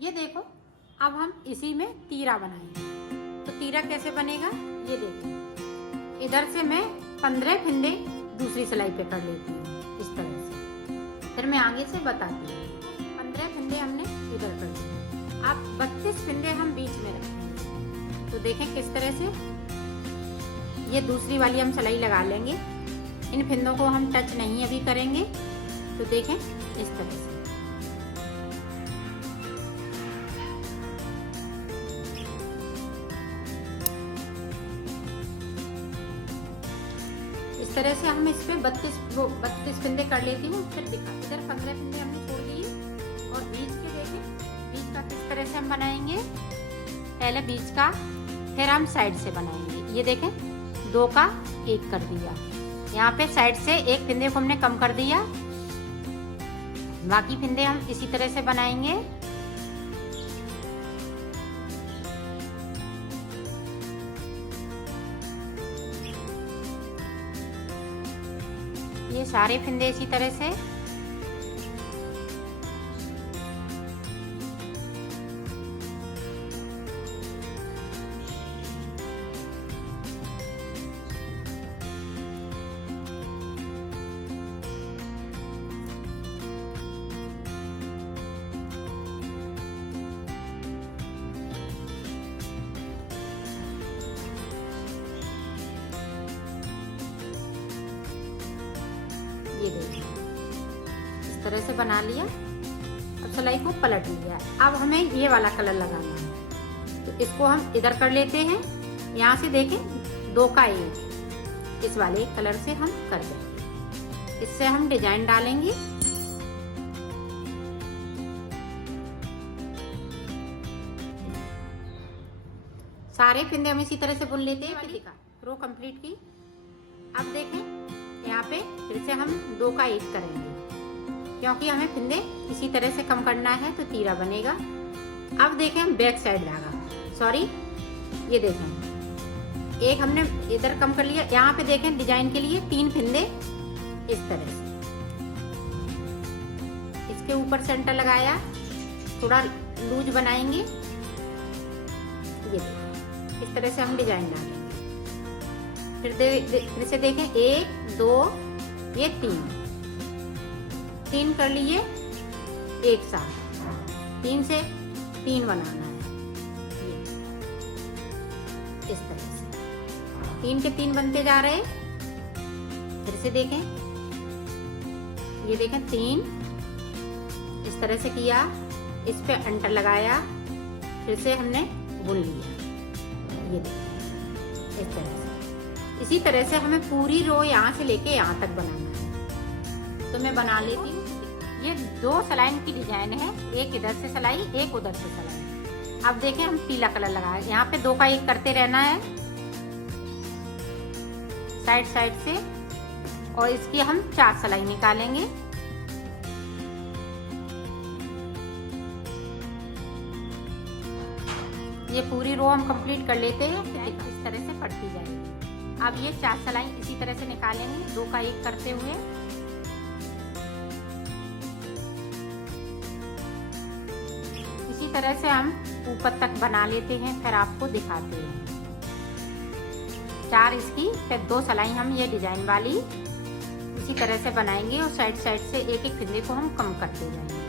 ये देखो, अब हम इसी में तीरा बनाएंगे। तो तीरा कैसे बनेगा ये देखो। इधर से मैं 15 फिंदे दूसरी सिलाई पे कर लेती हूँ इस तरह से, फिर मैं आगे से बताती हूँ। 15 फिंदे हमने इधर कर दिए, अब 32 फिंदे हम बीच में रखेंगे। तो देखें किस तरह से ये दूसरी वाली हम सिलाई लगा लेंगे। इन फिंदों को हम टच नहीं अभी करेंगे। तो देखें इस तरह से इस तरह से हम इस पे 32 फिंदे कर लेती हूँ। फिर दिखा, इधर 15 फिंदे हमने छोड़ दिए और बीच के देखें बीच का किस तरह से हम बनाएंगे। पहले बीच का, फिर हम साइड से बनाएंगे। ये देखें 2 का 1 कर दिया, यहाँ पे साइड से एक फिंदे को हमने कम कर दिया। बाकी फिंदे हम इसी तरह से बनाएंगे। ये सारे फिंदे इसी तरह से ये देखिए इस तरह से बना लिया। अब सिलाई को पलट लिया। अब हमें ये वाला कलर लगाना है, तो इसको हम इधर कर लेते हैं। यहाँ से देखें 2 का 1 इस वाले कलर से हम कर देंगे। इससे हम डिजाइन डालेंगे। सारे फिंदे हम इसी तरह से बुन लेते हैं। दिखा रो कंप्लीट की। अब देखें यहाँ पे फिर से हम 2 का 1 करेंगे, क्योंकि हमें फिंदे इसी तरह से कम करना है तो तीरा बनेगा। अब देखें हम बैक साइड धागा, सॉरी ये देखें एक हमने इधर कम कर लिया। यहाँ पे देखें डिजाइन के लिए 3 फिंदे इस तरह से इसके ऊपर सेंटर लगाया, थोड़ा लूज बनाएंगे। ये इस तरह से हम डिजाइन डालेंगे। फिर से देखें 1 2 ये 3 कर लिए एक साथ। 3 से 3 बनाना है। ये इस तरह से 3 के 3 बनते जा रहे। फिर से देखें, ये देखें 3 इस तरह से किया, इस पे अंटर लगाया, फिर से हमने बुन लिया। ये देखें इस तरह से। इसी तरह से हमें पूरी रो यहाँ से लेके यहाँ तक बनाना है। तो मैं बना लेती हूँ। ये 2 सिलाई की डिजाइन है, एक इधर से सिलाई एक उधर से सिलाई। अब देखें हम पीला कलर लगाए, यहाँ पे 2 का 1 करते रहना है साइड से, और इसकी हम 4 सिलाई निकालेंगे। ये पूरी रो हम कंप्लीट कर लेते हैं। इस तरह से पड़ती जाएगी। अब ये 4 सिलाई इसी तरह से निकालेंगे 2 का 1 करते हुए। इसी तरह से हम ऊपर तक बना लेते हैं, फिर आपको दिखाते हैं। 4 इसकी, फिर 2 सिलाई हम ये डिजाइन वाली इसी तरह से बनाएंगे और साइड से एक एक फिंदे को हम कम करते जाएंगे।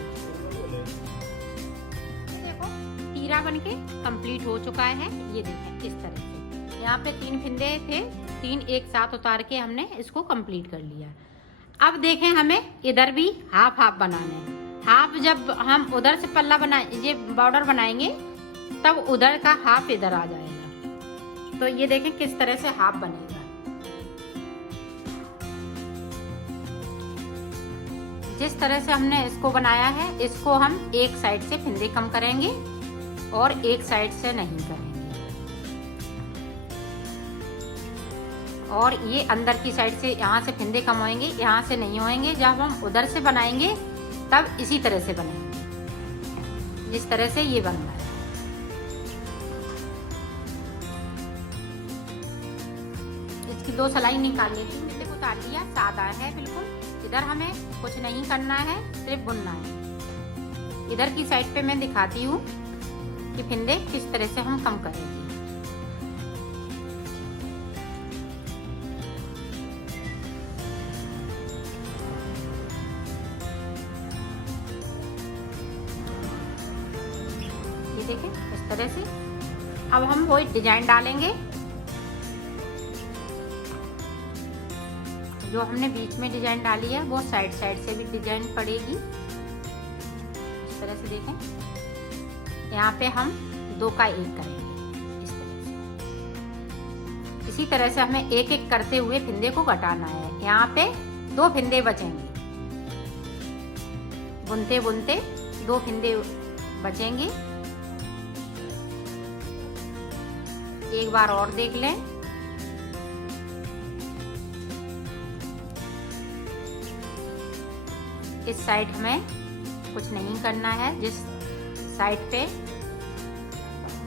देखो तीरा बनके कंप्लीट हो चुका है। ये देखें इस तरह से यहाँ पे 3 फिंदे थे, 3 एक साथ उतार के हमने इसको कंप्लीट कर लिया। अब देखें हमें इधर भी हाफ बनाने हैं। हाफ जब हम उधर से पल्ला ये बॉर्डर बनाएंगे तब उधर का हाफ इधर आ जाएगा। तो ये देखें किस तरह से हाफ बनेगा। जिस तरह से हमने इसको बनाया है, इसको हम एक साइड से फिंदे कम करेंगे और एक साइड से नहीं करेंगे। और ये अंदर की साइड से यहाँ से फिंदे कम होंगे, यहाँ से नहीं होंगे। जब हम उधर से बनाएंगे तब इसी तरह से बनेंगे, जिस तरह से ये बन रहा है। इसकी 2 सिलाई निकाल लेती हूँ। देखो उतार लिया, सादा है बिल्कुल। इधर हमें कुछ नहीं करना है, सिर्फ बुनना है। इधर की साइड पे मैं दिखाती हूँ कि फिंदे किस तरह से हम कम करेंगे। ये देखें इस तरह से। अब हम वही डिजाइन डालेंगे जो हमने बीच में डिजाइन डाली है, वो साइड से भी डिजाइन पड़ेगी इस तरह से। देखें यहाँ पे हम 2 का 1 करेंगे इस तरह से। इसी तरह से हमें एक एक करते हुए फिंदे को घटाना है। यहाँ पे 2 फिंदे बचेंगे, बुनते बुनते 2 फिंदे बचेंगे। एक बार और देख लें। इस साइड हमें कुछ नहीं करना है, जिस साइड पे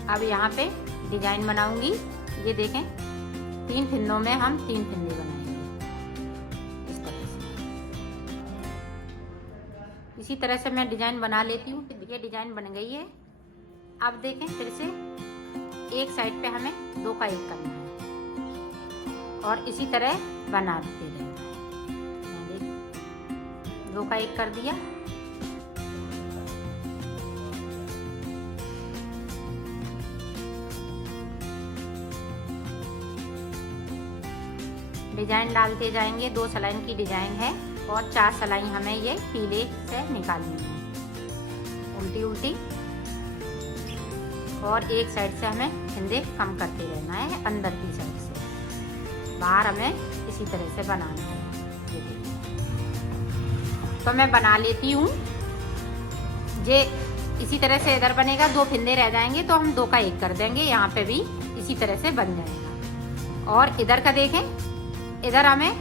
अब यहाँ पे डिजाइन बनाऊंगी। ये देखें 3 फिंदों में हम 3 फिंदे बनाएंगे इस तरह से। इसी तरह से मैं डिजाइन बना लेती हूँ। ये डिजाइन बन गई है। अब देखें फिर से एक साइड पे हमें 2 का 1 करना है और इसी तरह बनाते रहना है। 2 का 1 कर दिया। डिजाइन डालते जाएंगे। 2 सलाइन की डिजाइन है और 4 सलाई हमें ये पीले से निकालनी है, उल्टी उल्टी। और एक साइड से हमें फिंदे कम करते रहना है, अंदर की साइड से। बाहर हमें इसी तरह से बनाना है। ये देखिए, तो मैं बना लेती हूँ। जे इसी तरह से इधर बनेगा, 2 फिंदे रह जाएंगे तो हम 2 का 1 कर देंगे। यहाँ पे भी इसी तरह से बन जाएगा। और इधर का देखें, इधर हमें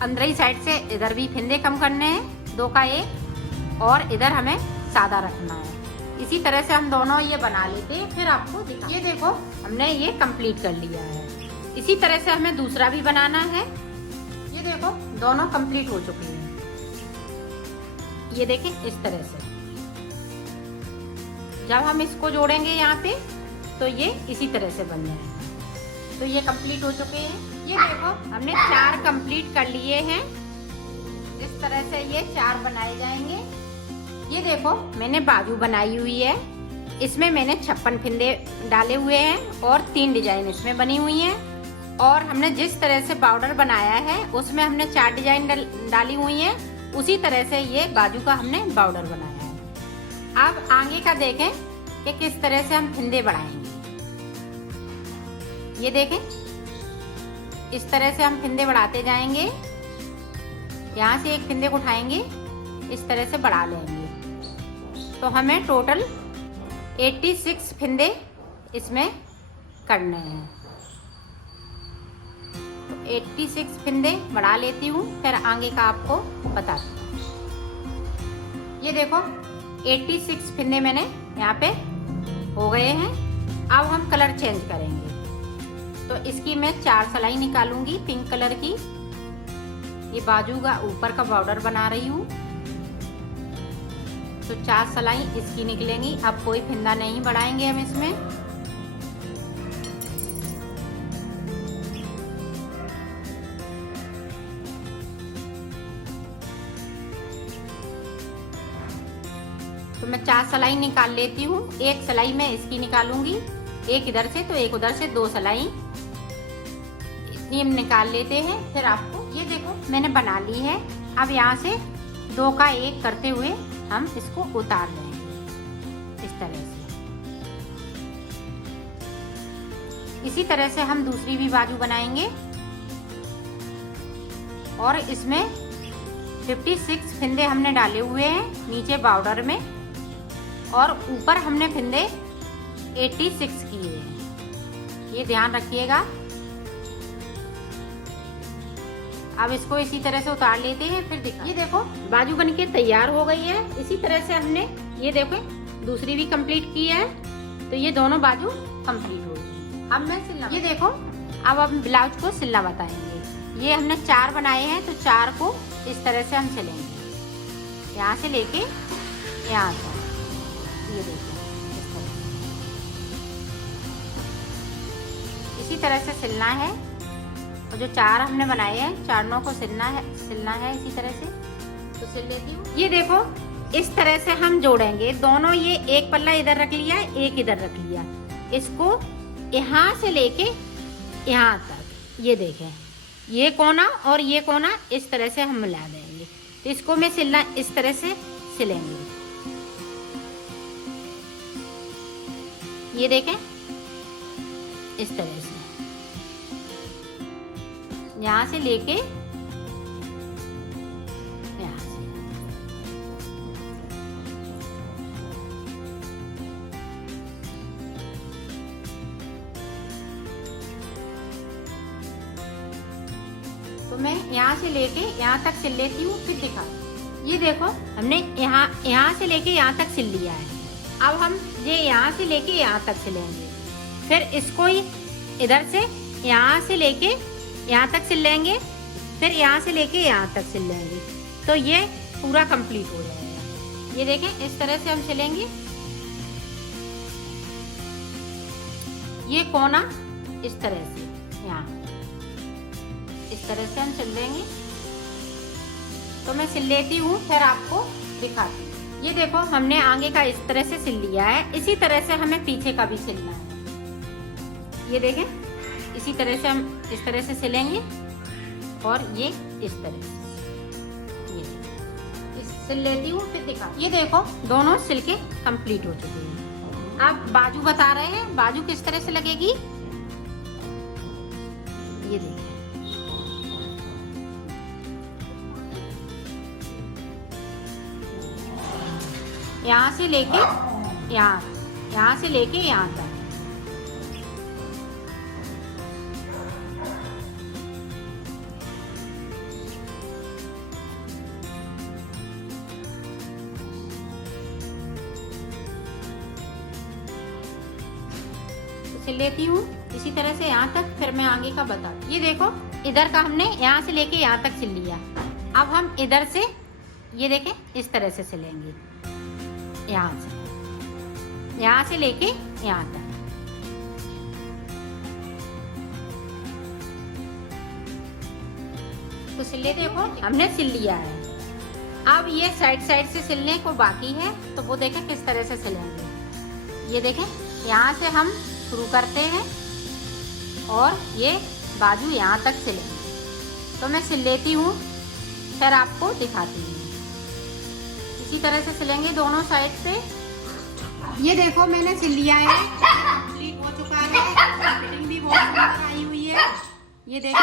अंदर ही साइड से इधर भी फिंदे कम करने हैं, 2 का 1, और इधर हमें सादा रखना है। इसी तरह से हम दोनों ये बना लेते हैं, फिर आपको दिखा। ये देखो हमने ये कंप्लीट कर लिया है। इसी तरह से हमें दूसरा भी बनाना है। ये देखो दोनों कंप्लीट हो चुके हैं। ये देखें इस तरह से। जब हम इसको जोड़ेंगे यहाँ पे तो ये इसी तरह से बन जाएगा। तो ये कंप्लीट हो चुके हैं। ये देखो हमने 4 कंप्लीट कर लिए हैं। इस तरह से ये 4 बनाए जाएंगे। ये देखो मैंने बाजू बनाई हुई है। इसमें मैंने 56 फिंदे डाले हुए हैं और 3 डिजाइन इसमें बनी हुई हैं। और हमने जिस तरह से बॉर्डर बनाया है उसमें हमने 4 डिजाइन डाली हुई हैं। उसी तरह से ये बाजू का हमने बॉर्डर बनाया है। अब आगे का देखें कि किस तरह से हम फिंदे बढ़ाएंगे। ये देखें इस तरह से हम फिंदे बढ़ाते जाएंगे। यहाँ से एक फिंदे को उठाएंगे, इस तरह से बढ़ा लेंगे। तो हमें टोटल 86 फिंदे इसमें करने हैं। तो 86 फिंदे बढ़ा लेती हूँ, फिर आगे का आपको बताती हूँ। ये देखो 86 फिंदे मैंने यहाँ पे हो गए हैं। अब हम कलर चेंज करेंगे। तो इसकी मैं 4 सलाई निकालूंगी पिंक कलर की। ये बाजू का ऊपर का बॉर्डर बना रही हूँ। तो 4 सलाई इसकी निकलेंगी। अब कोई फिंदा नहीं बढ़ाएंगे हम इसमें। तो मैं 4 सलाई निकाल लेती हूँ। एक सलाई मैं इसकी निकालूंगी, एक इधर से तो एक उधर से, 2 सलाई इतनी हम निकाल लेते हैं। फिर आपको ये देखो मैंने बना ली है। अब यहाँ से 2 का 1 करते हुए हम इसको उतार लेंगे इस तरह से। इसी तरह से हम दूसरी भी बाजू बनाएंगे। और इसमें 56 फिंदे हमने डाले हुए हैं नीचे बॉर्डर में, और ऊपर हमने फिंदे 86 किए हैं। ये ध्यान रखिएगा। अब इसको इसी तरह से उतार लेते हैं, फिर देखिए। ये देखो बाजू बनके तैयार हो गई है। इसी तरह से हमने ये देखो दूसरी भी कंप्लीट की है। तो ये दोनों बाजू कंप्लीट हो गई। अब मैं सिलना, ये देखो अब हम ब्लाउज को सिलना बताएंगे। ये हमने 4 बनाए हैं, तो 4 को इस तरह से हम सिलेंगे। यहाँ से लेके यहाँ तक। ये देखिए इस तरह। इसी तरह से सिलना है। और जो 4 हमने बनाए हैं, चारों को सिलना है इसी तरह से। तो सिल लेती हूँ। ये देखो इस तरह से हम जोड़ेंगे दोनों। ये एक पल्ला इधर रख लिया, एक इधर रख लिया। इसको यहाँ से लेके यहाँ तक, ये देखें, ये कोना और ये कोना इस तरह से हम मिला देंगे। तो इसको मैं सिलना इस तरह से सिलेंगे। ये देखें इस तरह से, यहाँ से लेके यहाँ से। तो मैं यहाँ से लेके यहाँ तक सिल लेती हूँ, फिर दिखा। ये देखो हमने यहाँ से लेके यहाँ तक सिल लिया है। अब हम ये यहाँ से लेके यहाँ तक सिलेंगे। फिर इसको ही इधर से यहाँ से लेके यहाँ तक सिल लेंगे, फिर यहाँ से लेके यहाँ तक सिल लेंगे। तो ये पूरा कंप्लीट हो जाएगा। ये देखें इस तरह से हम सिलेंगे। ये कोना इस तरह से, यहाँ इस तरह से हम सिल देंगे। तो मैं सिल लेती हूँ, फिर आपको दिखाती हूँ। ये देखो हमने आगे का इस तरह से सिल लिया है। इसी तरह से हमें पीछे का भी सिलना है। ये देखें इसी तरह से हम इस तरह से सिलेंगे और ये इस तरह से। ये इस सिल लेती हूँ, फिर दिखा। ये देखो दोनों सिल के कंप्लीट हो चुके हैं। अब बाजू बता रहे हैं, बाजू किस तरह से लगेगी। ये देखिए यहाँ से लेके यहाँ से लेके यहाँ तक। सिल लेती हूँ इसी तरह से यहाँ तक, फिर मैं आगे का बता। ये देखो इधर का हमने यहाँ से लेके यहाँ तक सिल लिया। अब हम इधर से ये देखें इस तरह से सिलेंगे, यहाँ से लेके यहाँ तक। तो सिले देखो हमने सिल लिया है। अब ये साइड से सिलने को बाकी है, तो वो देखें किस तरह से सिलेंगे। ये देखें यहाँ से हम शुरू करते हैं और ये बाजू यहाँ तक सिलेंगे। तो मैं सिल लेती हूँ, फिर आपको दिखाती हूँ। इसी तरह से सिलेंगे दोनों साइड से। ये देखो मैंने सिल लिया है, कंप्लीट हो चुका है। फिटिंग भी बहुत सुंदर आई हुई है। ये देखो